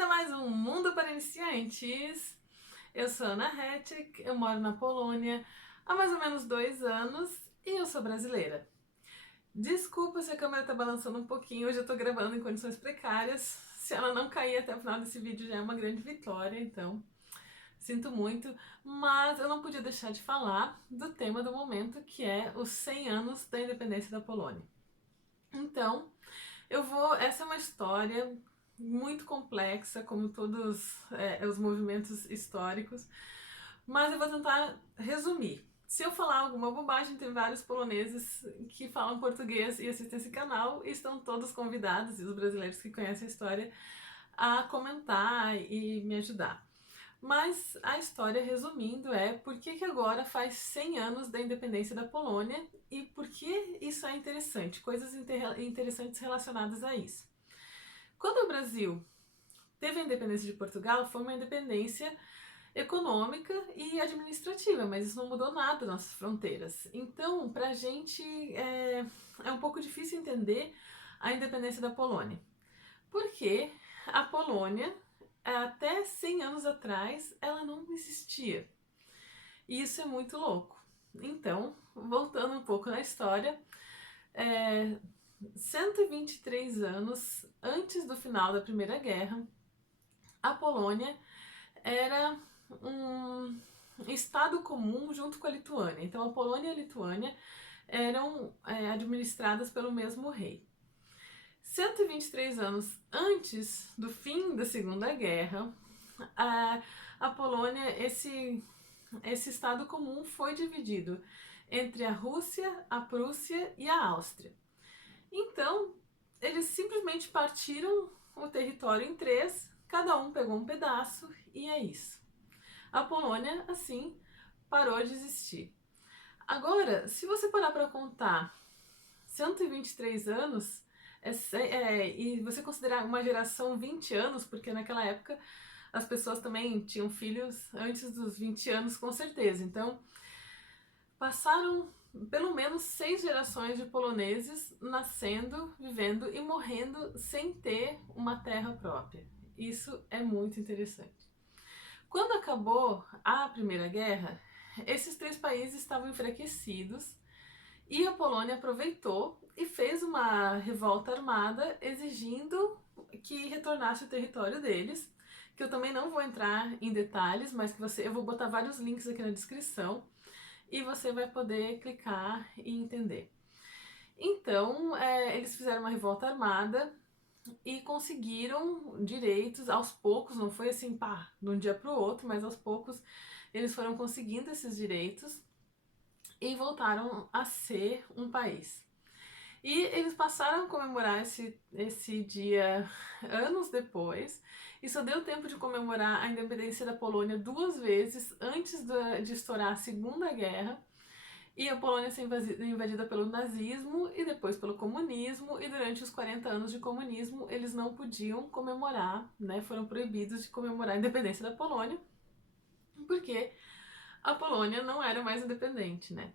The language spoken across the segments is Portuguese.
Bem-vindo a mais um Mundo para Iniciantes! Eu sou Ana Hettich, eu moro na Polônia há mais ou menos 2 anos e eu sou brasileira. Desculpa se a câmera tá balançando um pouquinho, hoje eu tô gravando em condições precárias. Se ela não cair até o final desse vídeo já é uma grande vitória, então sinto muito. Mas eu não podia deixar de falar do tema do momento, que é os 100 anos da independência da Polônia. Então, essa é uma história muito complexa, como todos os movimentos históricos, mas eu vou tentar resumir. Se eu falar alguma bobagem, tem vários poloneses que falam português e assistem esse canal e estão todos convidados, e os brasileiros que conhecem a história, a comentar e me ajudar. Mas a história, resumindo, é por que agora faz 100 anos da independência da Polônia e por que isso é interessante, coisas interessantes relacionadas a isso. Quando o Brasil teve a independência de Portugal, foi uma independência econômica e administrativa, mas isso não mudou nada nas nossas fronteiras. Então, pra gente é um pouco difícil entender a independência da Polônia. Porque a Polônia, até 100 anos atrás, ela não existia. E isso é muito louco. Então, voltando um pouco na história, 123 anos antes do final da Primeira Guerra, a Polônia era um estado comum junto com a Lituânia. Então, a Polônia e a Lituânia eram administradas pelo mesmo rei. 123 anos antes do fim da Segunda Guerra, a Polônia, esse estado comum foi dividido entre a Rússia, a Prússia e a Áustria. Então, eles simplesmente partiram o território em 3, cada um pegou um pedaço e é isso. A Polônia, assim, parou de existir. Agora, se você parar para contar 123 anos, e você considerar uma geração 20 anos, porque naquela época as pessoas também tinham filhos antes dos 20 anos, com certeza. Então, passaram pelo menos 6 gerações de poloneses nascendo, vivendo e morrendo sem ter uma terra própria. Isso é muito interessante. Quando acabou a Primeira Guerra, esses 3 países estavam enfraquecidos e a Polônia aproveitou e fez uma revolta armada exigindo que retornasse o território deles, que eu também não vou entrar em detalhes, mas que eu vou botar vários links aqui na descrição e você vai poder clicar e entender. Então, eles fizeram uma revolta armada e conseguiram direitos aos poucos, não foi assim, pá, de um dia para o outro, mas aos poucos eles foram conseguindo esses direitos e voltaram a ser um país. E eles passaram a comemorar esse dia anos depois, e só deu tempo de comemorar a independência da Polônia 2 vezes antes de estourar a Segunda Guerra, e a Polônia ser invadida pelo nazismo e depois pelo comunismo, e durante os 40 anos de comunismo eles não podiam comemorar, né, foram proibidos de comemorar a independência da Polônia, porque a Polônia não era mais independente, né?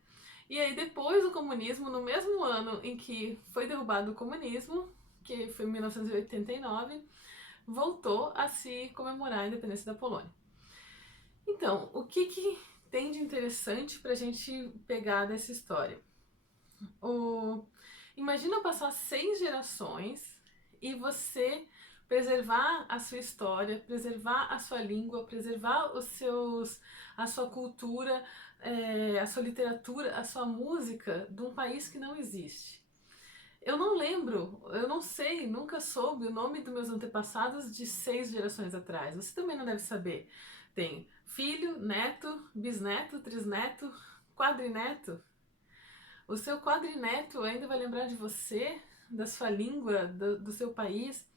E aí depois do comunismo, no mesmo ano em que foi derrubado o comunismo, que foi em 1989, voltou a se comemorar a independência da Polônia. Então, o que tem de interessante pra gente pegar dessa história? Imagina passar 6 gerações e você preservar a sua história, preservar a sua língua, preservar a sua cultura, a sua literatura, a sua música de um país que não existe. Eu não lembro, eu não sei, nunca soube o nome dos meus antepassados de 6 gerações atrás. Você também não deve saber. Tem filho, neto, bisneto, trisneto, quadrineto. O seu quadrineto ainda vai lembrar de você, da sua língua, do seu país.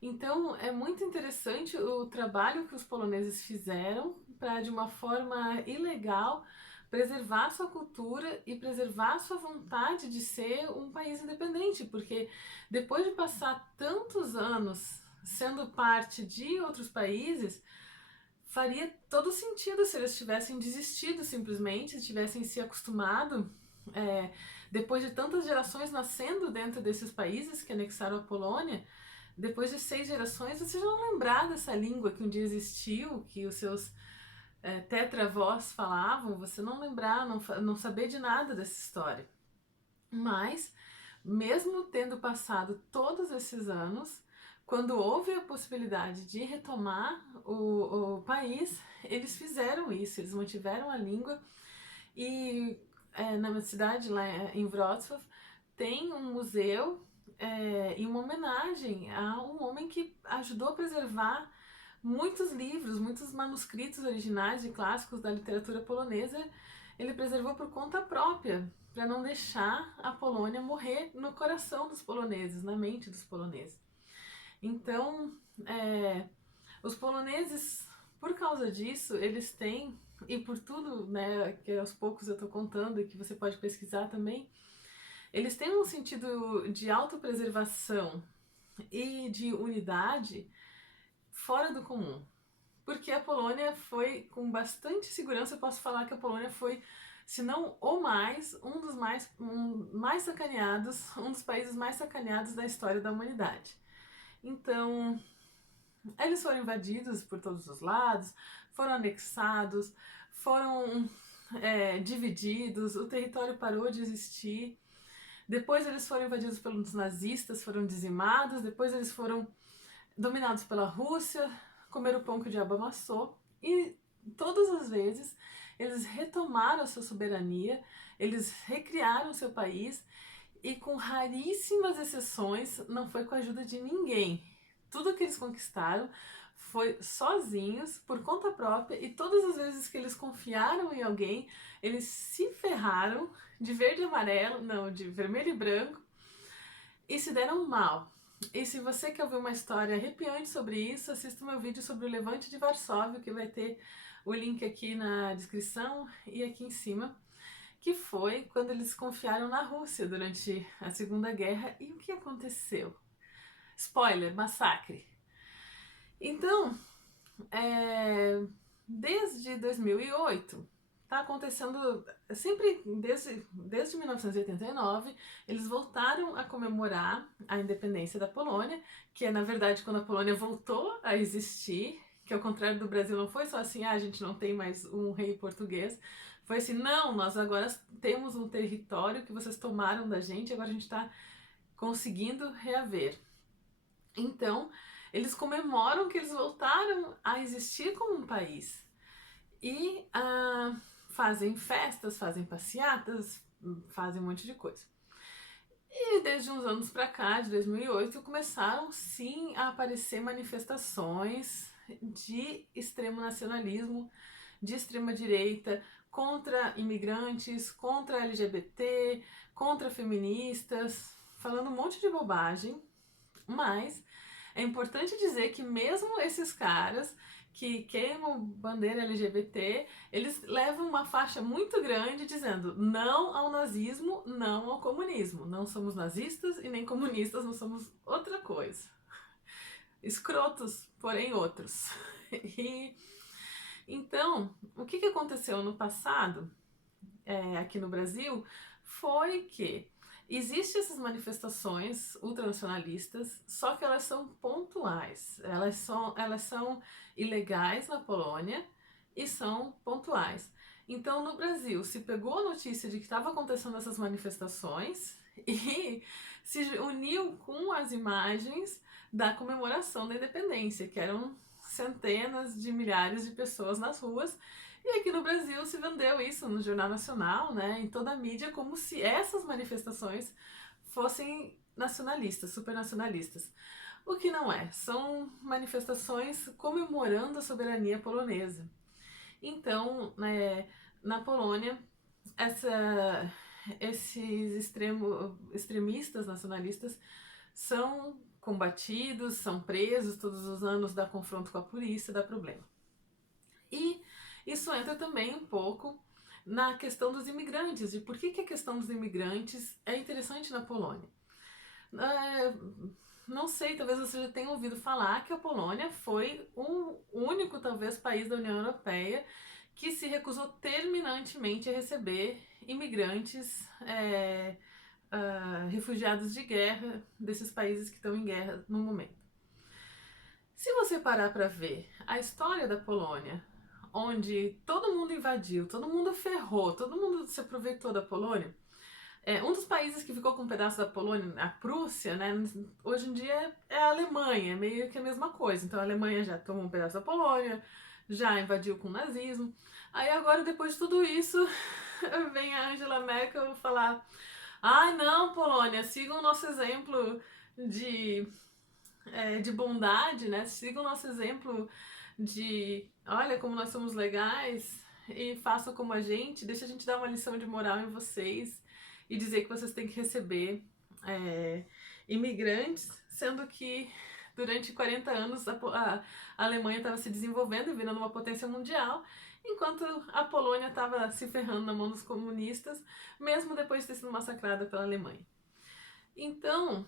Então é muito interessante o trabalho que os poloneses fizeram para, de uma forma ilegal, preservar sua cultura e preservar sua vontade de ser um país independente, porque depois de passar tantos anos sendo parte de outros países, faria todo sentido se eles tivessem desistido simplesmente, se tivessem se acostumado, depois de tantas gerações nascendo dentro desses países que anexaram a Polônia, depois de 6 gerações, você já não lembrar dessa língua que um dia existiu, que os seus tetravós falavam, você não lembrar, não saber de nada dessa história. Mas, mesmo tendo passado todos esses anos, quando houve a possibilidade de retomar o país, eles fizeram isso, eles mantiveram a língua e na minha cidade, lá em Wrocław, tem um museu em uma homenagem a um homem que ajudou a preservar muitos livros, muitos manuscritos originais de clássicos da literatura polonesa. Ele preservou por conta própria, para não deixar a Polônia morrer no coração dos poloneses, na mente dos poloneses. Então, os poloneses, por causa disso, eles têm, e por tudo, né, que aos poucos eu estou contando e que você pode pesquisar também, eles têm um sentido de autopreservação e de unidade fora do comum. Porque a Polônia foi, com bastante segurança, eu posso falar que a Polônia foi, se não o mais, um dos mais sacaneados, um dos países mais sacaneados da história da humanidade. Então, eles foram invadidos por todos os lados, foram anexados, foram divididos, o território parou de existir. Depois eles foram invadidos pelos nazistas, foram dizimados, depois eles foram dominados pela Rússia, comeram o pão que o diabo amassou, e todas as vezes eles retomaram a sua soberania, eles recriaram o seu país, e com raríssimas exceções, não foi com a ajuda de ninguém. Tudo que eles conquistaram foi sozinhos, por conta própria, e todas as vezes que eles confiaram em alguém, eles se ferraram de verde e amarelo, não, de vermelho e branco, e se deram mal. E se você quer ouvir uma história arrepiante sobre isso, assista o meu vídeo sobre o Levante de Varsóvia, que vai ter o link aqui na descrição e aqui em cima, que foi quando eles confiaram na Rússia durante a Segunda Guerra. E o que aconteceu? Spoiler, massacre. Então, desde 2008, está acontecendo, sempre desde 1989, eles voltaram a comemorar a independência da Polônia, que é na verdade quando a Polônia voltou a existir, que ao contrário do Brasil não foi só assim, a gente não tem mais um rei português, foi assim, não, nós agora temos um território que vocês tomaram da gente, agora a gente está conseguindo reaver. Então, eles comemoram que eles voltaram a existir como um país. E fazem festas, fazem passeatas, fazem um monte de coisa. E desde uns anos pra cá, de 2008, começaram sim a aparecer manifestações de extremo nacionalismo, de extrema direita, contra imigrantes, contra LGBT, contra feministas, falando um monte de bobagem, mas é importante dizer que mesmo esses caras que queimam bandeira LGBT, eles levam uma faixa muito grande dizendo não ao nazismo, não ao comunismo. Não somos nazistas e nem comunistas, não somos outra coisa. Escrotos, porém outros. E, então, o que aconteceu no passado, aqui no Brasil, foi que existem essas manifestações ultranacionalistas, só que elas são pontuais. Elas são ilegais na Polônia e são pontuais. Então, no Brasil, se pegou a notícia de que estava acontecendo essas manifestações e se uniu com as imagens da comemoração da independência, que eram centenas de milhares de pessoas nas ruas. E aqui no Brasil se vendeu isso no Jornal Nacional, né, em toda a mídia, como se essas manifestações fossem nacionalistas, supernacionalistas. O que não é, são manifestações comemorando a soberania polonesa. Então, na Polônia, esses extremistas nacionalistas são combatidos, são presos, todos os anos dá confronto com a polícia, dá problema. E isso entra também um pouco na questão dos imigrantes, de por que a questão dos imigrantes é interessante na Polônia. Não sei, talvez você já tenha ouvido falar que a Polônia foi o único, talvez, país da União Europeia que se recusou terminantemente a receber imigrantes, refugiados de guerra, desses países que estão em guerra no momento. Se você parar para ver a história da Polônia, onde todo mundo invadiu, todo mundo ferrou, todo mundo se aproveitou da Polônia, um dos países que ficou com um pedaço da Polônia, a Prússia, né, hoje em dia é a Alemanha, meio que a mesma coisa. Então a Alemanha já tomou um pedaço da Polônia, já invadiu com o nazismo. Aí agora, depois de tudo isso, vem a Angela Merkel falar: ai não, Polônia, sigam o nosso exemplo de, de bondade, né? Sigam o nosso exemplo de, olha como nós somos legais e façam como a gente, deixa a gente dar uma lição de moral em vocês e dizer que vocês têm que receber imigrantes, sendo que durante 40 anos a Alemanha estava se desenvolvendo e virando uma potência mundial, enquanto a Polônia estava se ferrando na mão dos comunistas, mesmo depois de ter sido massacrada pela Alemanha. Então,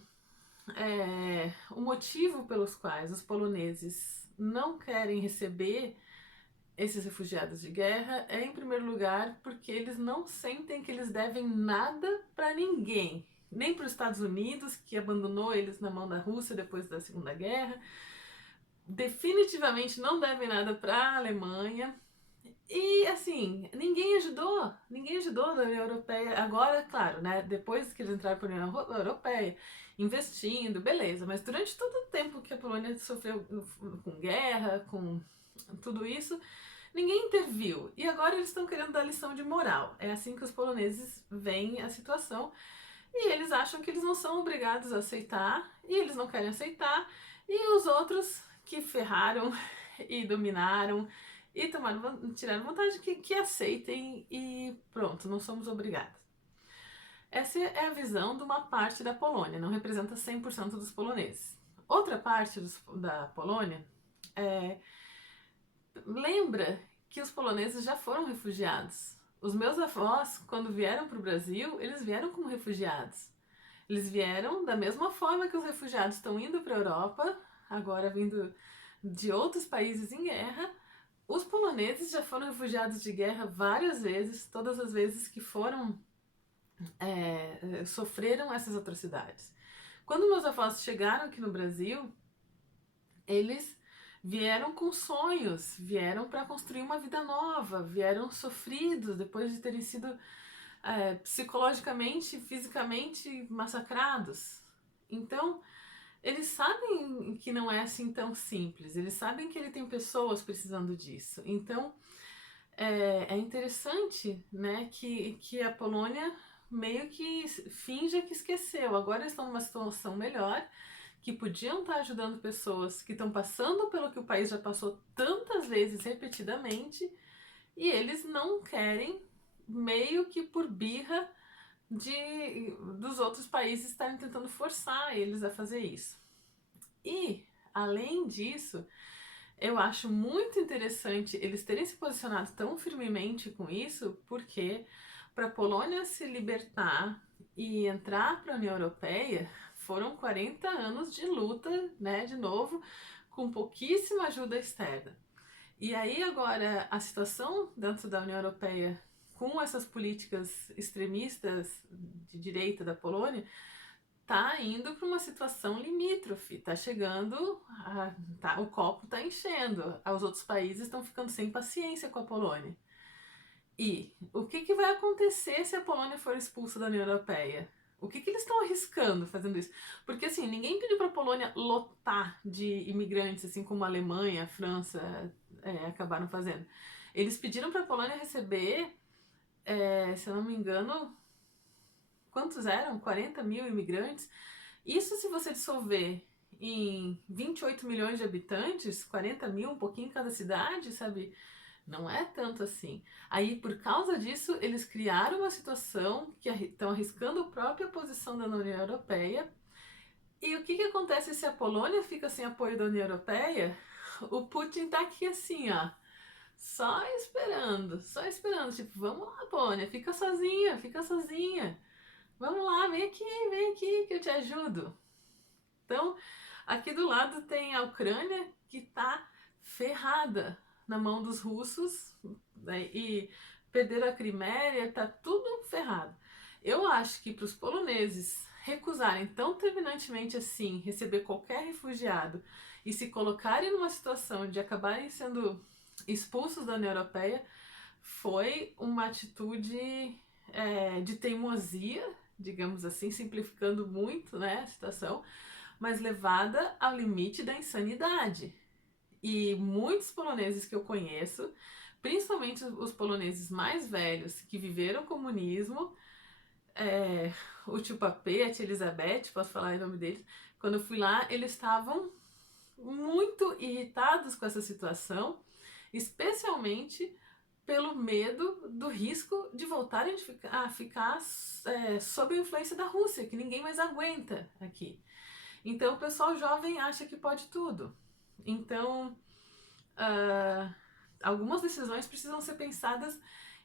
o motivo pelos quais os poloneses não querem receber esses refugiados de guerra é, em primeiro lugar, porque eles não sentem que eles devem nada para ninguém, nem para os Estados Unidos, que abandonou eles na mão da Rússia depois da Segunda Guerra, definitivamente não devem nada para a Alemanha. E assim, ninguém ajudou da União Europeia. Agora, claro, né, depois que eles entraram para a União Europeia, investindo, beleza, mas durante todo o tempo que a Polônia sofreu com guerra, com tudo isso, ninguém interviu. E agora eles estão querendo dar lição de moral. É assim que os poloneses veem a situação. E eles acham que eles não são obrigados a aceitar, e eles não querem aceitar, e os outros que ferraram e dominaram e tiraram vantagem que aceitem e pronto, não somos obrigados. Essa é a visão de uma parte da Polônia, não representa 100% dos poloneses. Outra parte da Polônia lembra que os poloneses já foram refugiados. Os meus avós, quando vieram para o Brasil, eles vieram como refugiados. Eles vieram da mesma forma que os refugiados estão indo para a Europa, agora vindo de outros países em guerra. Os poloneses já foram refugiados de guerra várias vezes, todas as vezes que foram sofreram essas atrocidades. Quando meus avós chegaram aqui no Brasil, eles vieram com sonhos, vieram para construir uma vida nova, vieram sofridos depois de terem sido psicologicamente, fisicamente massacrados. Então, eles sabem que não é assim tão simples, eles sabem que ele tem pessoas precisando disso. Então, é interessante, né, que a Polônia meio que finge que esqueceu. Agora eles estão numa situação melhor, que podiam estar ajudando pessoas que estão passando pelo que o país já passou tantas vezes repetidamente, e eles não querem, meio que por birra dos outros países estarem tentando forçar eles a fazer isso. E, além disso, eu acho muito interessante eles terem se posicionado tão firmemente com isso, porque para a Polônia se libertar e entrar para a União Europeia foram 40 anos de luta, né, de novo, com pouquíssima ajuda externa. E aí agora a situação dentro da União Europeia com essas políticas extremistas de direita da Polônia tá indo para uma situação limítrofe, tá chegando, o copo tá enchendo, os outros países estão ficando sem paciência com a Polônia. E o que vai acontecer se a Polônia for expulsa da União Europeia? O que eles estão arriscando fazendo isso? Porque assim, ninguém pediu para a Polônia lotar de imigrantes, assim como a Alemanha, a França acabaram fazendo. Eles pediram para a Polônia receber, se eu não me engano, quantos eram? 40 mil imigrantes. Isso, se você dissolver em 28 milhões de habitantes, 40 mil, um pouquinho em cada cidade, sabe? Não é tanto assim. Aí, por causa disso, eles criaram uma situação que estão arriscando a própria posição da União Europeia. E o que acontece se a Polônia fica sem apoio da União Europeia? O Putin tá aqui assim, ó, só esperando, tipo, vamos lá, Polônia, fica sozinha. Vamos lá, vem aqui que eu te ajudo. Então, aqui do lado tem a Ucrânia que tá ferrada na mão dos russos, né, e perderam a Crimeia, tá tudo ferrado. Eu acho que para os poloneses recusarem tão terminantemente assim receber qualquer refugiado e se colocarem numa situação de acabarem sendo expulsos da União Europeia foi uma atitude de teimosia, digamos assim, simplificando muito, né, a situação, mas levada ao limite da insanidade. E muitos poloneses que eu conheço, principalmente os poloneses mais velhos que viveram o comunismo, o tio Papê, a tia Elizabeth, posso falar o nome deles, quando eu fui lá, eles estavam muito irritados com essa situação, especialmente pelo medo do risco de voltarem a ficar sob a influência da Rússia, que ninguém mais aguenta aqui. Então o pessoal jovem acha que pode tudo. Então, algumas decisões precisam ser pensadas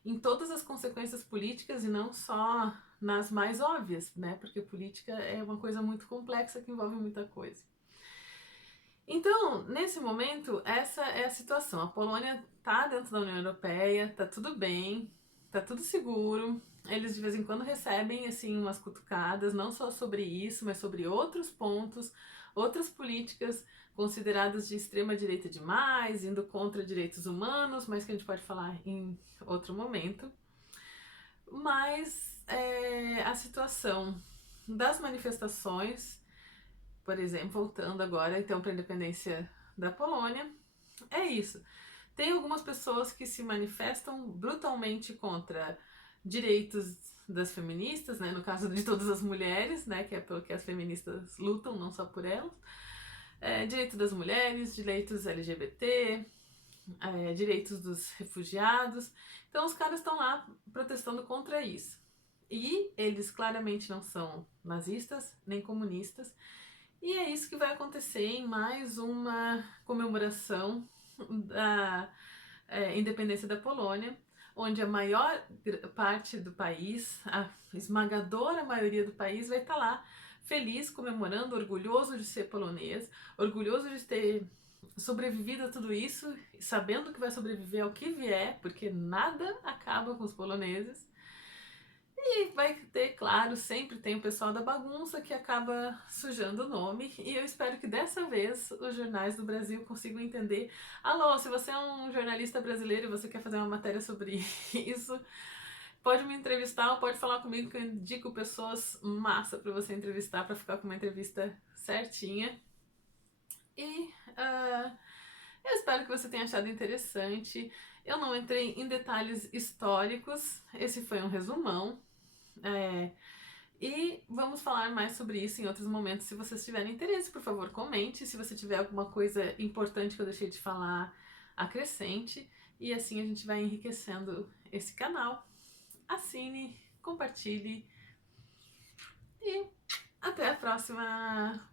em todas as consequências políticas e não só nas mais óbvias, né? Porque política é uma coisa muito complexa que envolve muita coisa. Então, nesse momento, essa é a situação. A Polônia tá dentro da União Europeia, tá tudo bem, tá tudo seguro. Eles de vez em quando recebem assim umas cutucadas, não só sobre isso, mas sobre outros pontos, outras políticas consideradas de extrema direita demais, indo contra direitos humanos, mas que a gente pode falar em outro momento. Mas a situação das manifestações, por exemplo, voltando agora então para a independência da Polônia, é isso. Tem algumas pessoas que se manifestam brutalmente contra direitos das feministas, né, no caso de todas as mulheres, né, que é pelo que as feministas lutam, não só por elas. Direito das mulheres, direitos LGBT, direitos dos refugiados. Então os caras estão lá protestando contra isso. E eles claramente não são nazistas nem comunistas. E é isso que vai acontecer em mais uma comemoração da independência da Polônia, onde a maior parte do país, a esmagadora maioria do país, vai estar lá feliz, comemorando, orgulhoso de ser polonês, orgulhoso de ter sobrevivido a tudo isso, sabendo que vai sobreviver ao que vier, porque nada acaba com os poloneses. E vai ter, claro, sempre tem o pessoal da bagunça que acaba sujando o nome. E eu espero que dessa vez os jornais do Brasil consigam entender. Alô, se você é um jornalista brasileiro e você quer fazer uma matéria sobre isso, pode me entrevistar ou pode falar comigo que eu indico pessoas massa para você entrevistar, para ficar com uma entrevista certinha. E eu espero que você tenha achado interessante. Eu não entrei em detalhes históricos, esse foi um resumão. E vamos falar mais sobre isso em outros momentos. Se vocês tiverem interesse, por favor, comente. Se você tiver alguma coisa importante que eu deixei de falar, acrescente. E assim a gente vai enriquecendo esse canal. Assine, compartilhe e até a próxima!